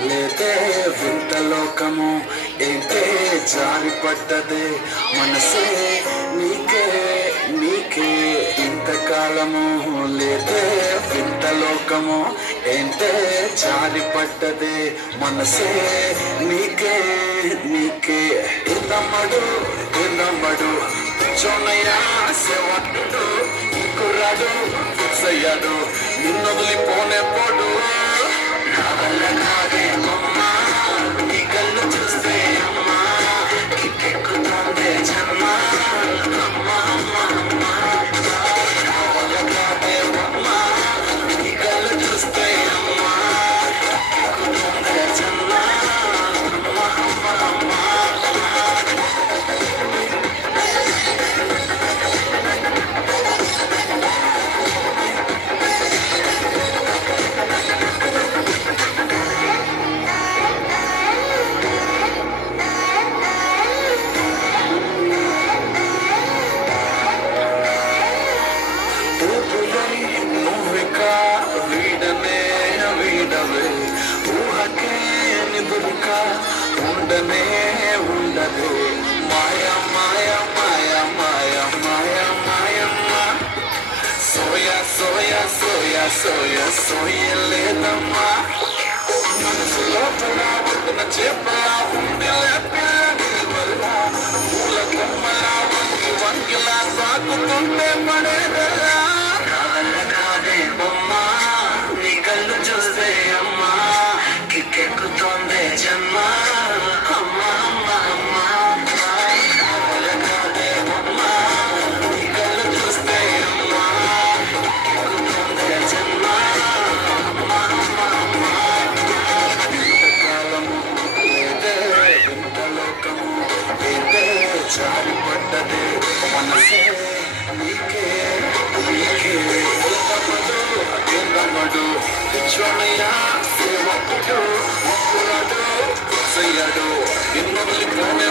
లేదే వింత లోకము ఏంటే జారిపడ్డదే మనసే నీకే నీకే ఇంతకాలము లేదే వింత లోకము ఏంటే జారిపడ్డదే మనసే నీకే నీకే ఎన్నమ్మడు ఎన్నమ్మడు చోనయ్యా సేవట్టుడు ఈ కుర్రాడు ఫిక్స్ అయ్యాడు నిన్ను వదిలిపోనే పోడు నా వల్ల కాదే అమ్మా నీ కళ్ళు చూస్తే అమ్మా కిక్కెక్కుతోందే జన్మ అమ్మా అమ్మా అమ్మా నా వల్ల కాదే అమ్మా నీ కళ్ళు చూస్తే అమ్మా కిక్కెక్కుతోందే జన్మ అమ్మా అమ్మా అమ్మా ఉండనే ఉండదు మాయా మాయా మాయా మాయా మాయా మాయమ్మా సోయా సోయా సోయా సోయా సోయ లేదమ్మా మనసు లోపల ఉంటున్న చేపలా ఉండిలే పిల్లని వల్ల పూల కొమ్మలా వంగి వంగిలా సాకుతుంటే పడేదలా కాదే బొమ్మా నీ కళ్ళు చూస్తే అమ్మా కిక్కెక్కుతోందే జన్మ అమ్మా అమ్మా అమ్మా కాదే అమ్మా నీ కళ్ళు చూస్తే అమ్మా కిక్కెక్కుతోందే జన్మ అమ్మా అమ్మా అమ్మా ఇంతకాలము లేదే వింత లోకము ఏదే జారిపడ్డదే మనసే నీకే నీకే ఎందమ్మడు చోనయ్యా సేవకుడు ముక్కురాడు సయ్యాడు ఎన్నో పోనే